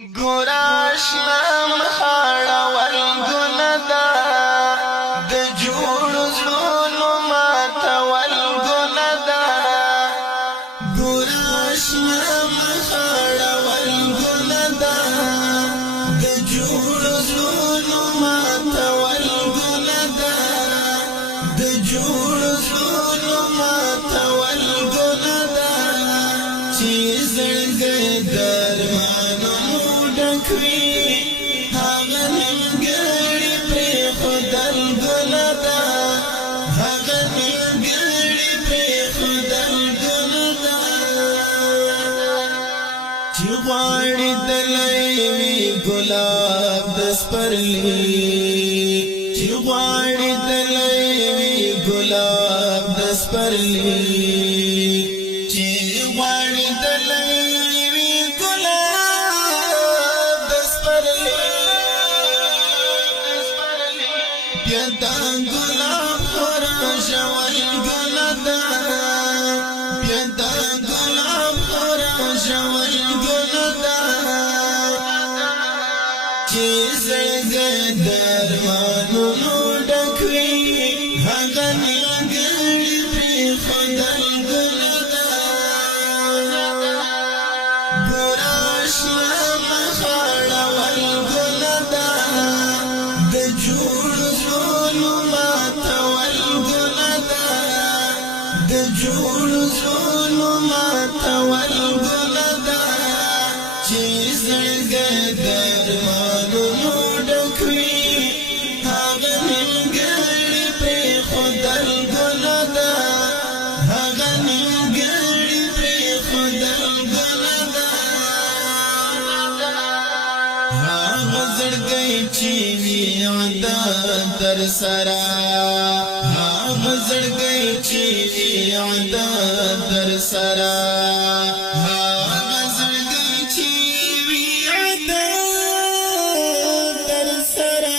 ګوراش نام خاړه ولګونه ده د جوړ زړونو ماته ولګونه ده ګوراش نام خاړه ولګونه ده د جوړ زړونو ماته ولګونه ده د جوړ زړونو ماته ولګونه ده چې زړګي درمانو هغه نیمګړی پرېښودل ګناه ده هغه نیمګړی پرېښودل ګناه ده چې غواړي دلی وي ګلاب د سپرلي چې غواړي دلی وي ګلاب د سپرلي چې غواړي دلی دا ګلاب خورا ژول ګناه ده بیا دا ګلاب خورا ژول ګناه ده چې زړګی درمانونو ډک وي هغه نیمګړی پرېښودل ګناه ده ګوراش نامه خاړول ګناه ده د جوړ د جوړ زړونو ماته ولګونه ده چې زړګی درمانونو ډک وي هغه نیمګړی پرېښودل ګناه ده هغه نیمګړی پرېښودل ګناه ده هغه زړګی چې وي عادت در سره هغه زړګی چې وي عادت در سره هغه زړګی چې وي عادت در سره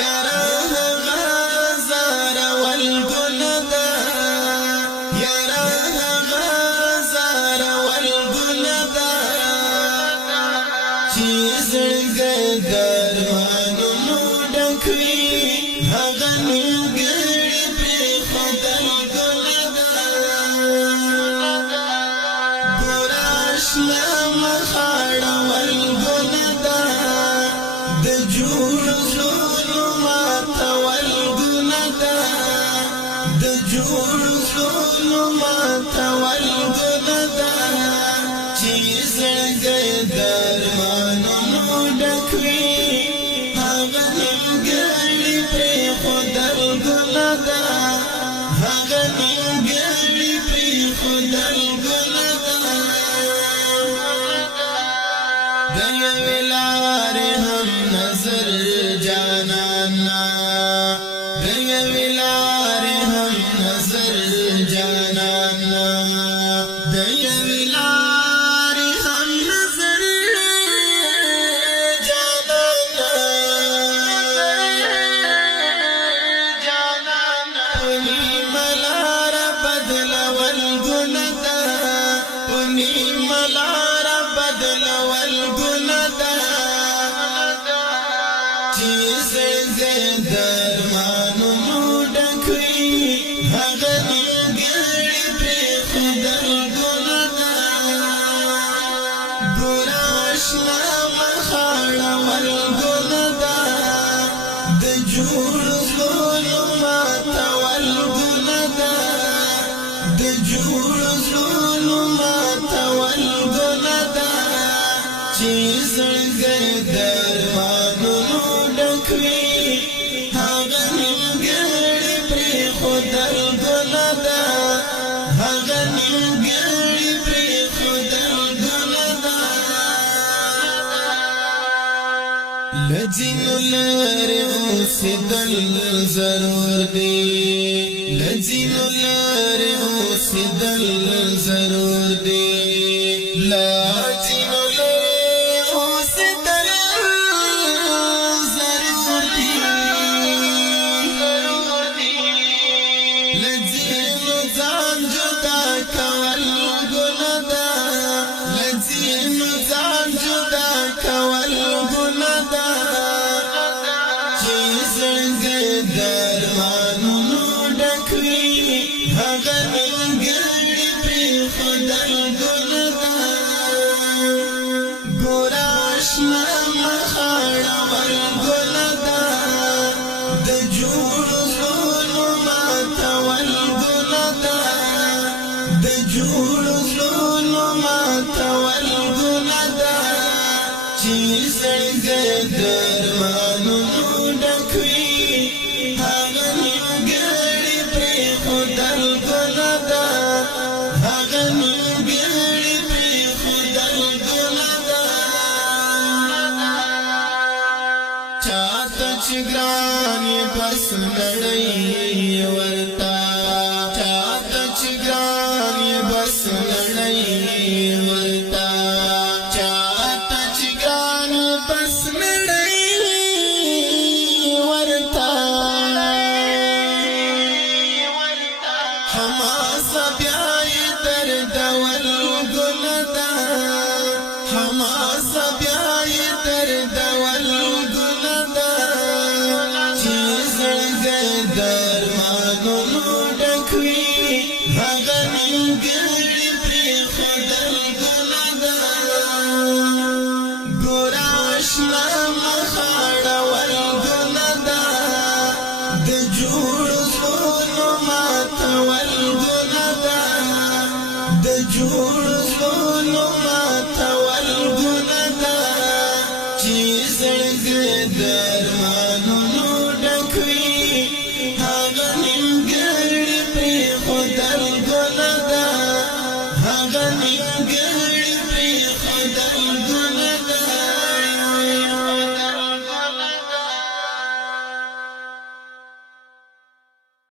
یاره هغه زارول ګناه ده یاره هغه زارول ګناه ده چې زړګی درمانونو ډک وي هغه نیمګړی پرېښودل ګناه ده ګوراش نامه خاړول ګناه ده د جوړ زړونو ماتول ګناه ده د جوړ زړونو ماتول ګناه ده چې زړګی درمانونو ډک وي هغه نیمګړی پرېښودل ګناه ده هغه نیمګړی پرېښودل ګناه ده د یوې لارې هم نظر جانانا د یوې لارې هم نظر جانانا د یوې لارې هم نظر جانانا نیمه لاره بدلول ګناه ده په نیمه لاره بدلول ګناه ده چې زړګی درمانونو ډک وي هغه نیمګړی پرېښودل ګناه ده ګوراش نامه خاړول ګناه ده د جوړ زړونو ماتول ګناه ده د جوړ زړونو ماتول ګناه ده چې زړګی درمانونو ډک وي هغه نیمګړی پرېښودل ګناه ده هغه نیمګړی پرېښودل ګناه ده له ځینو لرې اوسېدل ضرور دي له ځینو لرې اوسېدل ضرور دي له ځینو لرې اوسېدل ضرور دي له ځینو ځان جدا کول ګناه ده خدل ګلدا ګوراش مخاړه ول ګلدا د جوړ زلو ماته ول ګلدا د جوړ زلو ماته ول ګلدا چې څنګه درمانو ډکوي هغه نیمګړی پرې خدل ګلدا هغه نیمګړی پرې خدل ګلدا چاته چې ګران بس نړۍ ورتا چاته چې ګران بس نړۍ ورتا چاته چې ګران بس نړۍ ورتا حماس بیا یې درد ول ګلدا حماس بیا یې درد ول ګلدا چې زړګی درمانو ډکوي هغه نیمګړی پرې خدل ګلدا ګوراش مخاړه ول ګلدا د جوړ زلو ماته ول ګلدا د جوړ زلو ماته ول ګلدا چې زړګی درمانو ډکوي هغه نیمګړی پرې خدل ګلدا هغه نیمګړی